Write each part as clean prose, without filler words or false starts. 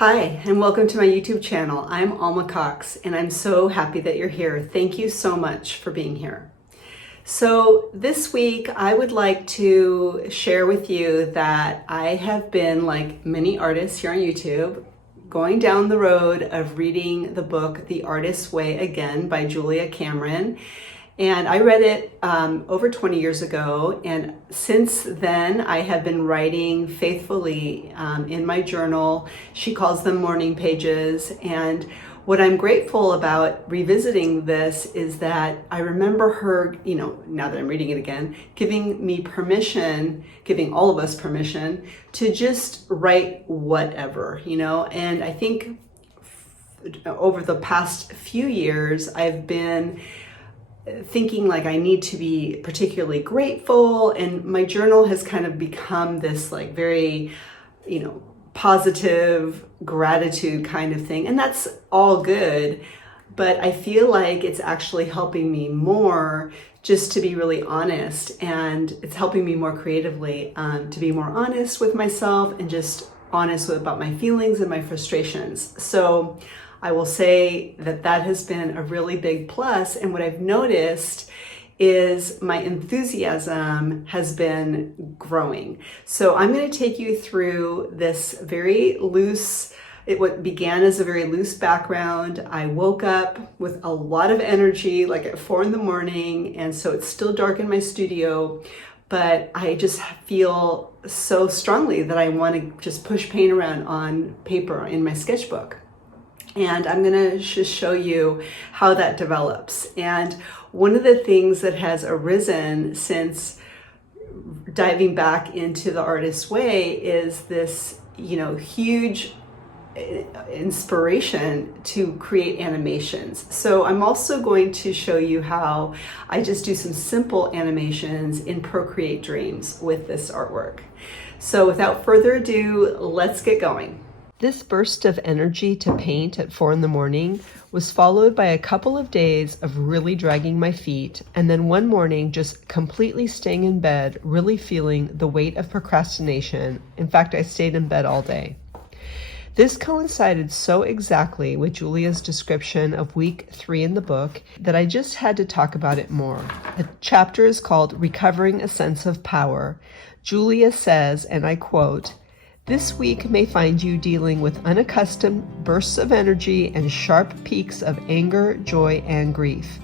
Hi, and welcome to my YouTube channel. I'm Alma Cox, and I'm so happy that you're here. Thank you so much for being here. So this week, I would like to share with you that I have been, like many artists here on YouTube, going down the road of reading the book, The Artist's Way Again by Julia Cameron. And I read it over 20 years ago, and since then I have been writing faithfully in my journal. She calls them morning pages, and what I'm grateful about revisiting this is that I remember her, now that I'm reading it again, giving me permission, giving all of us permission to just write whatever, and I think over the past few years I've been thinking like I need to be particularly grateful, and my journal has kind of become this like very, positive gratitude kind of thing, and that's all good, but I feel like it's actually helping me more just to be really honest, and it's helping me more creatively to be more honest with myself and just honest about my feelings and my frustrations. So I will say that that has been a really big plus, and what I've noticed is my enthusiasm has been growing. So I'm going to take you through this very loose, what began as a very loose background. I woke up with a lot of energy, like at 4 a.m, and so it's still dark in my studio, but I just feel so strongly that I want to just push paint around on paper in my sketchbook. And I'm going to just show you how that develops. And one of the things that has arisen since diving back into the artist's way is this, huge inspiration to create animations. So I'm also going to show you how I just do some simple animations in Procreate Dreams with this artwork. So without further ado, let's get going. This burst of energy to paint at 4 a.m. was followed by a couple of days of really dragging my feet, and then one morning just completely staying in bed, really feeling the weight of procrastination. In fact, I stayed in bed all day. This coincided so exactly with Julia's description of week 3 in the book that I just had to talk about it more. The chapter is called Recovering a Sense of Power. Julia says, and I quote, "This week may find you dealing with unaccustomed bursts of energy and sharp peaks of anger, joy, and grief.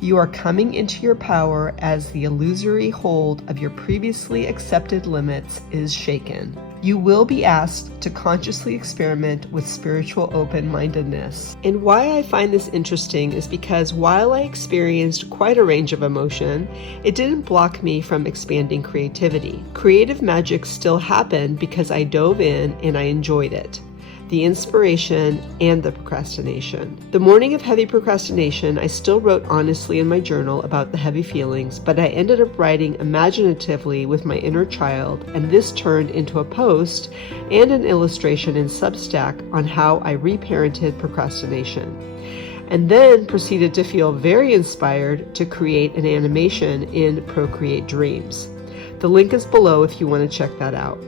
You are coming into your power as the illusory hold of your previously accepted limits is shaken. You will be asked to consciously experiment with spiritual open-mindedness." And why I find this interesting is because while I experienced quite a range of emotion, it didn't block me from expanding creativity. Creative magic still happened because I dove in and I enjoyed it. The inspiration and the procrastination. The morning of heavy procrastination, I still wrote honestly in my journal about the heavy feelings, but I ended up writing imaginatively with my inner child, and this turned into a post and an illustration in Substack on how I reparented procrastination, and then proceeded to feel very inspired to create an animation in Procreate Dreams. The link is below if you want to check that out.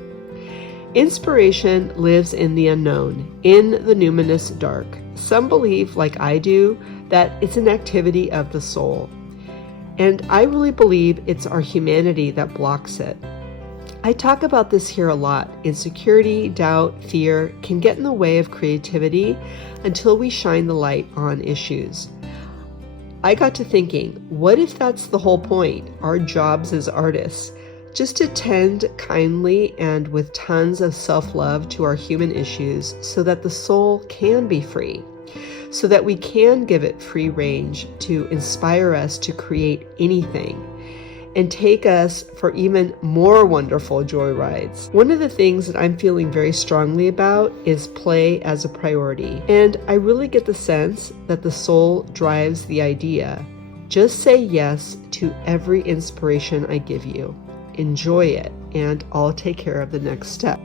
Inspiration lives in the unknown, in the numinous dark. Some believe, like I do, that it's an activity of the soul. And I really believe it's our humanity that blocks it. I talk about this here a lot. Insecurity, doubt, fear can get in the way of creativity until we shine the light on issues. I got to thinking, what if that's the whole point? Our jobs as artists, just to tend kindly and with tons of self-love to our human issues so that the soul can be free, so that we can give it free range to inspire us to create anything and take us for even more wonderful joyrides. One of the things that I'm feeling very strongly about is play as a priority, and I really get the sense that the soul drives the idea. Just say yes to every inspiration I give you. Enjoy it, and I'll take care of the next step.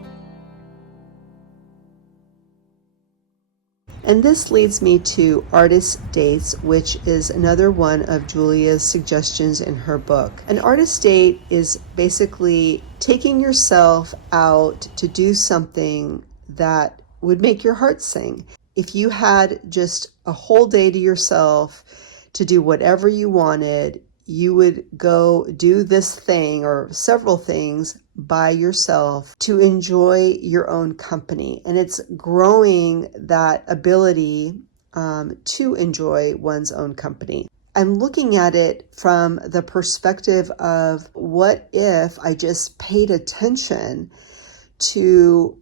And this leads me to artist dates, which is another one of Julia's suggestions in her book. An artist date is basically taking yourself out to do something that would make your heart sing. If you had just a whole day to yourself to do whatever you wanted, you would go do this thing or several things by yourself to enjoy your own company. And it's growing that ability to enjoy one's own company. I'm looking at it from the perspective of what if I just paid attention to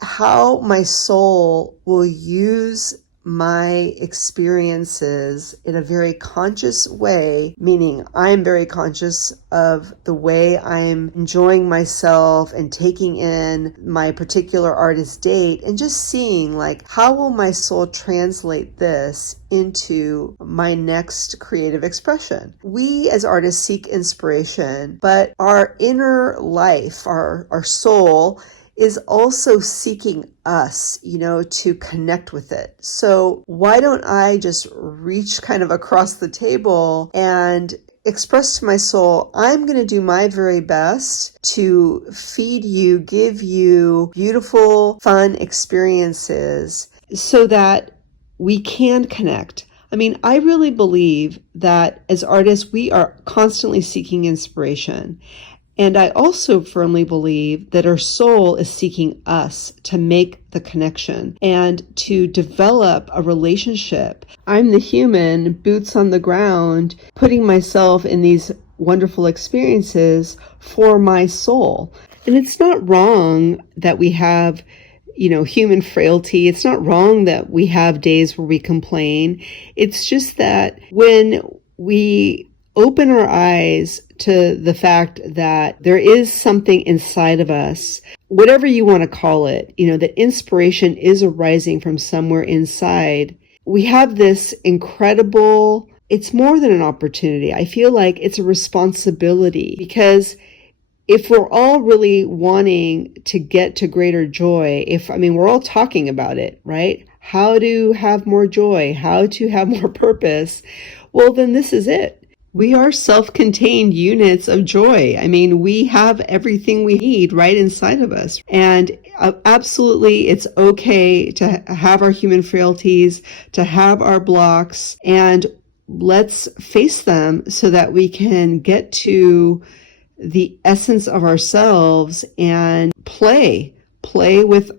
how my soul will use my experiences in a very conscious way, meaning I'm very conscious of the way I'm enjoying myself and taking in my particular artist date and just seeing like, how will my soul translate this into my next creative expression? We as artists seek inspiration, but our inner life, our soul, is also seeking us, to connect with it. So why don't I just reach kind of across the table and express to my soul, I'm going to do my very best to feed you, give you beautiful, fun experiences so that we can connect. I mean, I really believe that as artists, we are constantly seeking inspiration. And I also firmly believe that our soul is seeking us to make the connection and to develop a relationship. I'm the human, boots on the ground, putting myself in these wonderful experiences for my soul. And it's not wrong that we have, human frailty. It's not wrong that we have days where we complain. It's just that when we open our eyes to the fact that there is something inside of us, whatever you want to call it, that inspiration is arising from somewhere inside. We have this incredible, it's more than an opportunity. I feel like it's a responsibility, because if we're all really wanting to get to greater joy, we're all talking about it, right? How to have more joy, how to have more purpose. Well, then this is it. We are self-contained units of joy. We have everything we need right inside of us. And absolutely, it's okay to have our human frailties, to have our blocks, and let's face them so that we can get to the essence of ourselves and play with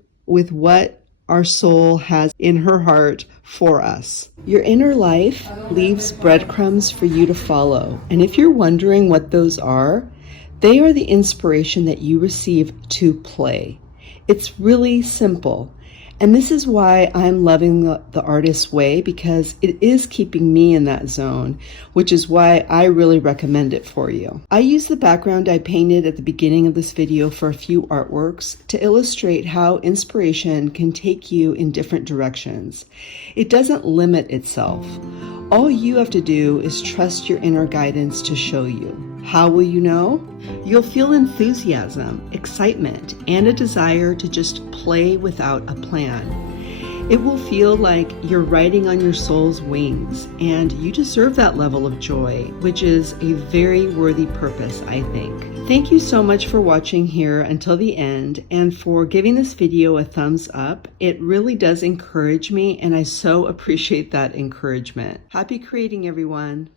what our soul has in her heart for us. Your inner life leaves breadcrumbs for you to follow. And if you're wondering what those are, they are the inspiration that you receive to play. It's really simple. And this is why I'm loving the artist's way, because it is keeping me in that zone, which is why I really recommend it for you. I use the background I painted at the beginning of this video for a few artworks to illustrate how inspiration can take you in different directions. It doesn't limit itself. All you have to do is trust your inner guidance to show you. How will you know? You'll feel enthusiasm, excitement, and a desire to just play without a plan. It will feel like you're riding on your soul's wings, and you deserve that level of joy, which is a very worthy purpose, I think. Thank you so much for watching here until the end, and for giving this video a thumbs up. It really does encourage me, and I so appreciate that encouragement. Happy creating, everyone.